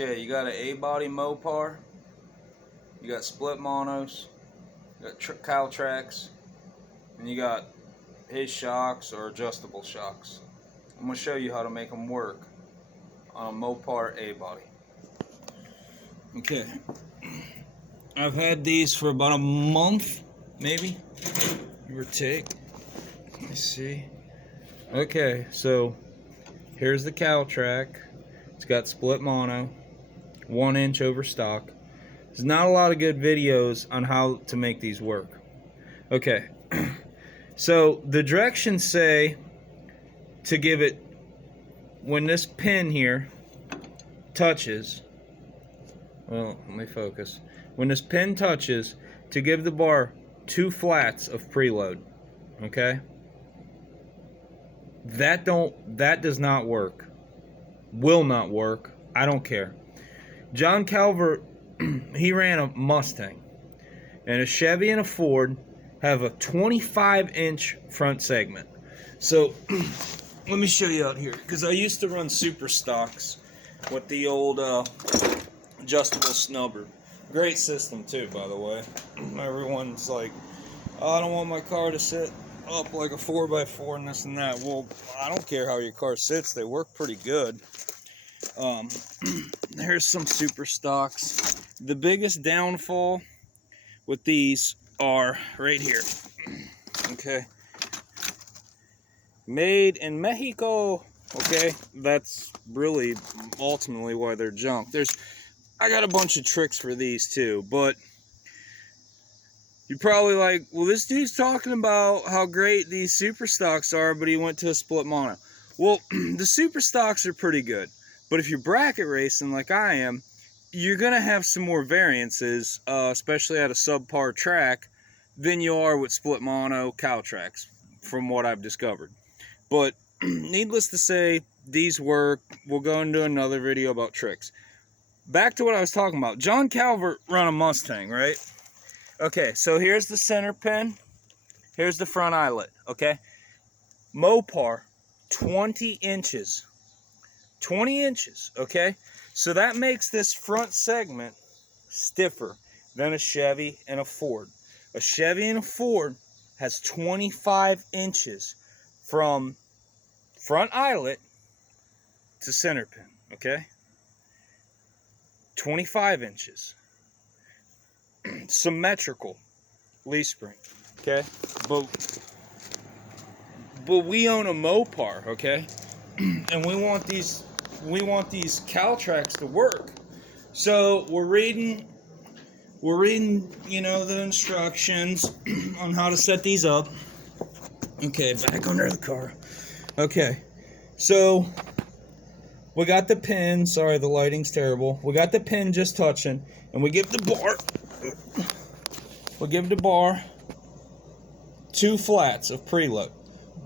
Okay, you got an A-body mopar, you got split monos, you got caltracs, and you got his shocks or adjustable shocks. I'm going to show you how to make them work on a mopar A-body. Okay, I've had these for about a month, maybe, give or take. Let me see. Okay, so here's the caltrac. It's got split mono, 1 inch over stock. There's not a lot of good videos on how to make these work. Okay, so the directions say to give it, when this pin here touches, well, let me focus. When this pin touches, to give the bar 2 flats of preload. Okay? That does not work. Will not work. I don't care. John Calvert, he ran a Mustang, and a Chevy and a Ford have a 25-inch front segment. So let me show you out here, because I used to run super stocks with the old adjustable snubber. Great system too, by the way. Everyone's like, oh, I don't want my car to sit up like a 4x4 and this and that. Well, I don't care how your car sits, they work pretty good. Here's some super stocks. The biggest downfall with these are right here. Okay, made in Mexico. Okay, that's really ultimately why they're junk. I got a bunch of tricks for these too, but you're probably like, well, this dude's talking about how great these super stocks are, but he went to a split mono. Well, the super stocks are pretty good, but if you're bracket racing like I am, you're gonna have some more variances, especially at a subpar track, than you are with split mono caltracs, from what I've discovered. But needless to say, these work. We'll go into another video about tricks. Back to what I was talking about. John Calvert ran a Mustang, right? Okay, so here's the center pin. Here's the front eyelet, okay? Mopar, 20 inches. 20 inches, okay? So that makes this front segment stiffer than a Chevy and a Ford. A Chevy and a Ford has 25 inches from front eyelet to center pin, okay? 25 inches. Symmetrical leaf spring, okay? But we own a Mopar, okay? And we want these caltracs to work. So we're reading, you know, the instructions on how to set these up. Okay, back under the car. Okay, so we got the pin. Sorry, the lighting's terrible. We got the pin just touching, and we give the bar 2 flats of preload.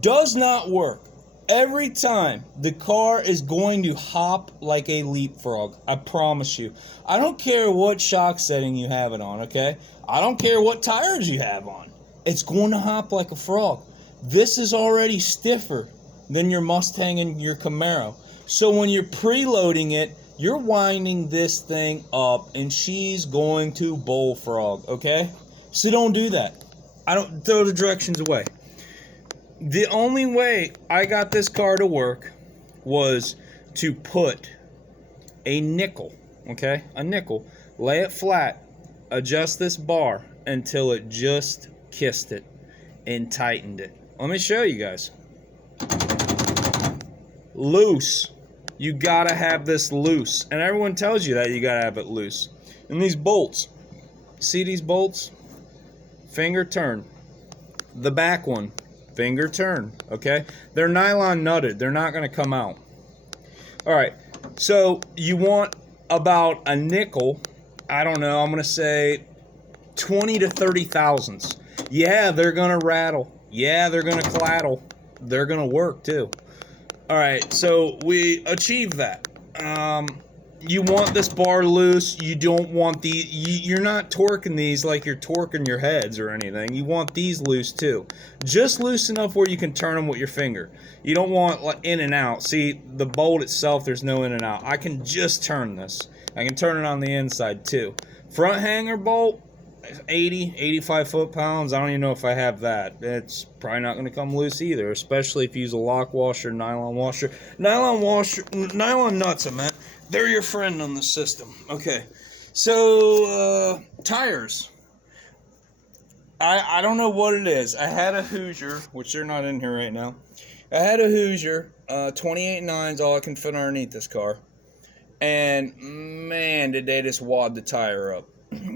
Does not work. Every time the car is going to hop like a leapfrog. I promise you. I don't care what shock setting you have it on, okay? I don't care what tires you have on. It's going to hop like a frog. This is already stiffer than your Mustang and your Camaro. So when you're preloading it, you're winding this thing up and she's going to bullfrog, okay? So don't do that. I don't throw the directions away. The only way I got this car to work was to put a nickel, okay? A nickel, lay it flat, adjust this bar until it just kissed it and tightened it. Let me show you guys. Loose. You gotta have this loose. And everyone tells you that you gotta have it loose. And these bolts, see these bolts? Finger turn. The back one, finger turn, okay? They're nylon nutted. They're not gonna come out. All right, so you want about a nickel, I don't know, I'm gonna say 20 to 30 thousandths. Yeah, they're gonna rattle. Yeah, they're gonna claddle. They're gonna work too. All right, so we achieve that. You want this bar loose. You don't want you're not torquing these like you're torquing your heads or anything. You want these loose too. Just loose enough where you can turn them with your finger. You don't want like in and out. See, the bolt itself, there's no in and out. I can just turn this. I can turn it on the inside too. Front hanger bolt, 80, 85 foot-pounds. I don't even know if I have that. It's probably not going to come loose either, especially if you use a lock washer, nylon washer. Nylon nuts, I meant. They're your friend on the system. Okay, so tires. I don't know what it is. I had a Hoosier, which they're not in here right now. I had a Hoosier, 28.9's all I can fit underneath this car. And man, did they just wad the tire up.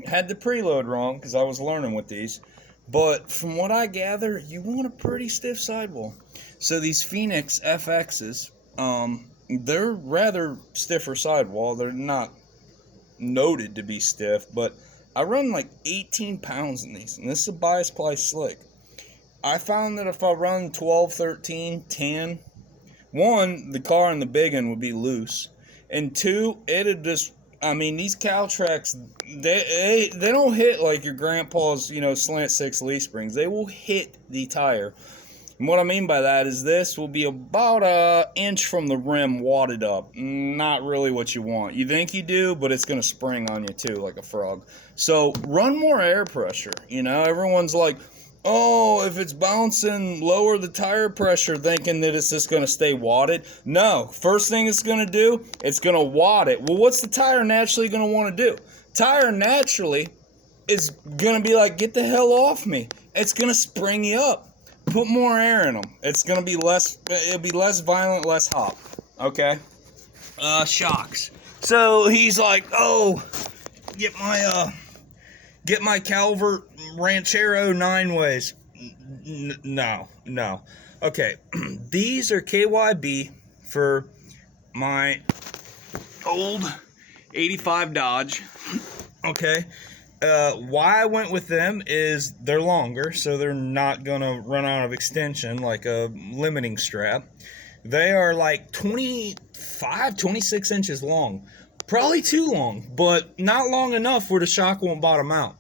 Had the preload wrong because I was learning with these. But from what I gather, you want a pretty stiff sidewall. So these Phoenix FXs, they're rather stiffer sidewall. They're not noted to be stiff, but I run like 18 pounds in these, and this is a bias ply slick. I found that if I run 12, 13, 10, one, the car in the big one would be loose, and two, it'd just, I mean, these caltracs, they don't hit like your grandpa's, you know, slant 6 leaf springs. They will hit the tire. And what I mean by that is this will be about an inch from the rim wadded up. Not really what you want. You think you do, but it's going to spring on you too like a frog. So run more air pressure. You know, everyone's like, oh, if it's bouncing, lower the tire pressure, thinking that it's just going to stay wadded. No, first thing it's going to do, it's going to wad it. Well, what's the tire naturally going to want to do? Tire naturally is going to be like, get the hell off me. It's going to spring you up. Put more air in them. It's going to be less, it'll be less violent, less hop. Okay? Shocks. So he's like, oh, get my Calvert Ranchero 9-ways. No. Okay. These are KYB for my old 85 Dodge. Okay. Why I went with them is they're longer, so they're not gonna run out of extension like a limiting strap. They are like 25, 26 inches long. Probably too long, but not long enough where the shock won't bottom out.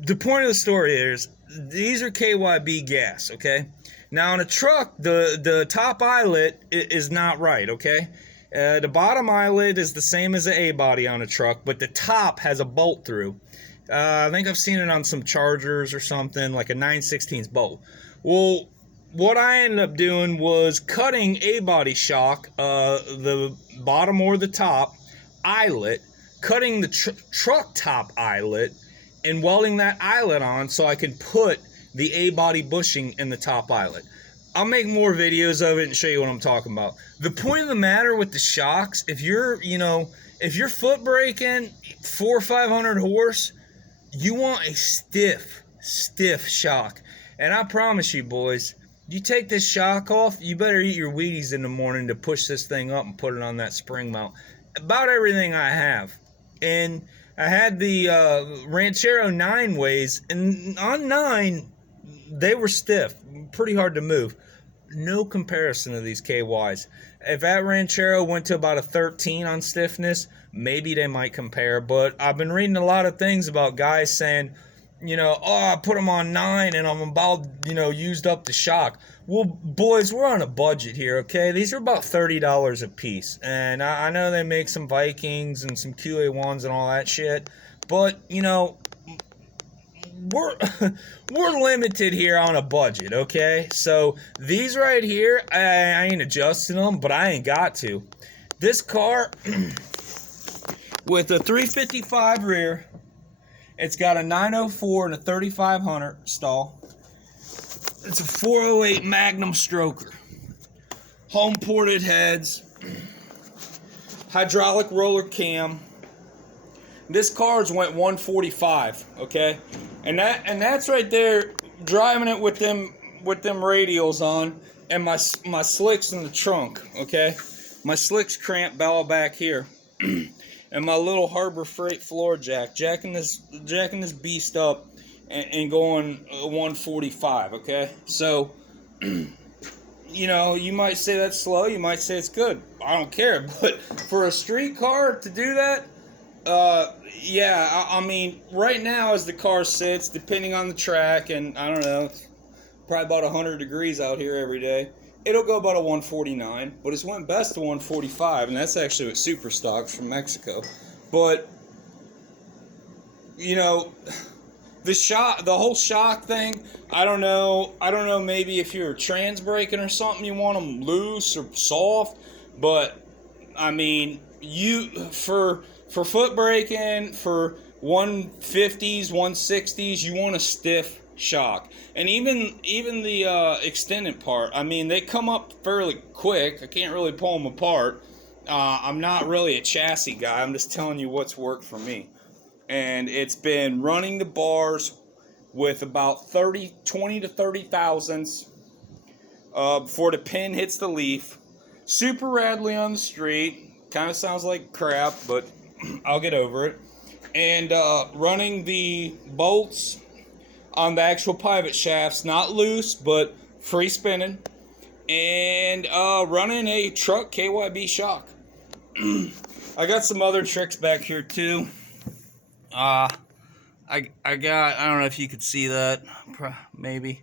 The point of the story is, these are KYB gas, okay? Now on a truck, the top eyelet is not right, okay? The bottom eyelet is the same as the A-body on a truck, but the top has a bolt through. I think I've seen it on some Chargers or something, like a 9/16 bolt. Well, what I ended up doing was cutting A-body shock, the bottom or the top eyelet, cutting the truck top eyelet, and welding that eyelet on so I could put the A-body bushing in the top eyelet. I'll make more videos of it and show you what I'm talking about. The point of the matter with the shocks, if you're foot braking 400 or 500 horse, you want a stiff shock. And I promise you, boys, you take this shock off, you better eat your Wheaties in the morning to push this thing up and put it on that spring mount. About everything I have. And I had the Ranchero 9-ways, and on 9, they were stiff, pretty hard to move. No comparison to these KYs. If that Ranchero went to about a 13 on stiffness, maybe they might compare. But I've been reading a lot of things about guys saying, you know, oh, I put them on 9 and I'm about, you know, used up the shock. Well, boys, we're on a budget here, okay? These are about $30 a piece. And I know they make some Vikings and some QA1s and all that shit. But, you know, we're limited here on a budget, okay? So these right here, I ain't adjusting them, but I ain't got to. This car with a 355 rear, it's got a 904 and a 3500 stall. It's a 408 Magnum stroker. Home ported heads, hydraulic roller cam. This car's went 145, okay? And that's right there, driving it with them radials on, and my slicks in the trunk, okay? My slicks cramped bell back here, and my little Harbor Freight floor jack, jacking this beast up and going 145, okay? So, you know, you might say that's slow, you might say it's good. I don't care, but for a street car to do that, yeah, I mean, right now as the car sits, depending on the track, and I don't know, it's probably about 100 degrees out here every day. it'll go about a 149, but it's went best to 145, and that's actually with super stocks from Mexico. But you know, the whole shock thing, I don't know, maybe if you're trans braking or something, you want them loose or soft, but I mean, for foot braking, for 150s, 160s, you want a stiff shock. And even the extended part, I mean, they come up fairly quick. I can't really pull them apart. I'm not really a chassis guy. I'm just telling you what's worked for me. And it's been running the bars with about 20 to 30 thousandths before the pin hits the leaf. Super rattly on the street. Kind of sounds like crap, but I'll get over it. And running the bolts on the actual pivot shafts, not loose, but free spinning. And running a truck KYB shock. I got some other tricks back here too. I don't know if you could see that, maybe.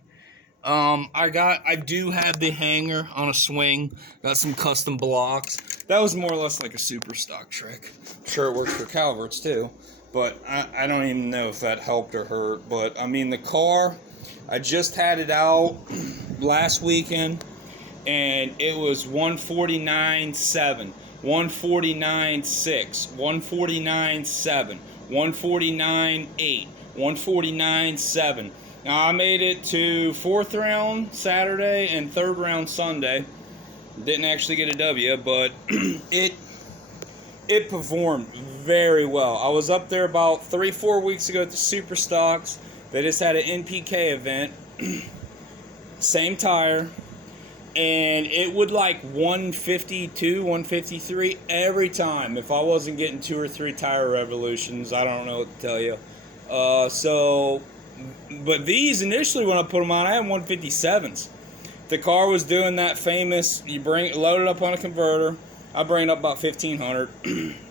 I do have the hanger on a swing. Got some custom blocks. That was more or less like a super stock trick. I'm sure it works for Calverts too, but I don't even know if that helped or hurt. But I mean, the car, I just had it out last weekend, and it was 149.7, 149.6, 149.7, 149.8, 149.7. Now, I made it to 4th round Saturday and 3rd round Sunday. Didn't actually get a W, but it performed very well. I was up there about 3-4 weeks ago at the Super Stocks. They just had an NPK event. Same tire. And it would like 152, 153 every time. If I wasn't getting 2 or 3 tire revolutions, I don't know what to tell you. But these initially, when I put them on, I had 157s. The car was doing that famous, load it up on a converter. I bring it up about 1500.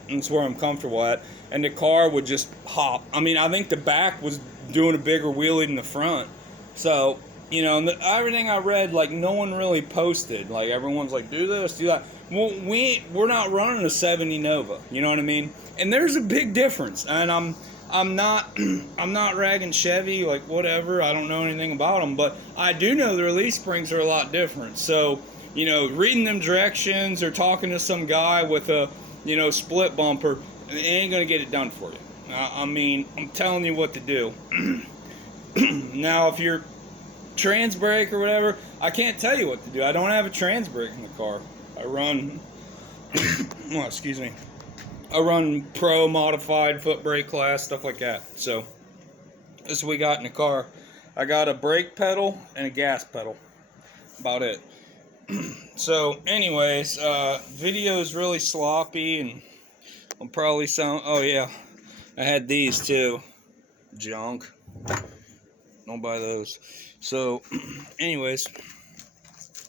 That's where I'm comfortable at. And the car would just hop. I mean, I think the back was doing a bigger wheelie than the front. So, you know, everything I read, like, no one really posted. Like, everyone's like, do this, do that. Well, we're not running a 70 Nova. You know what I mean? And there's a big difference. And I'm not ragging Chevy, like, whatever. I don't know anything about them. But I do know the release springs are a lot different. So, you know, reading them directions or talking to some guy with a, you know, split bumper, it ain't going to get it done for you. I mean, I'm telling you what to do. Now, if you're trans brake or whatever, I can't tell you what to do. I don't have a trans brake in the car. I run oh, excuse me, I run pro modified foot brake class, stuff like that. So this is what we got in the car. I got a brake pedal and a gas pedal, about it. So anyways, video is really sloppy, and I'll probably sound, oh yeah, I had these too, junk, don't buy those. So, anyways,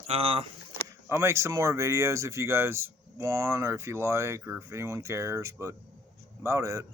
I'll make some more videos if you guys want, or if you like, or if anyone cares, but about it.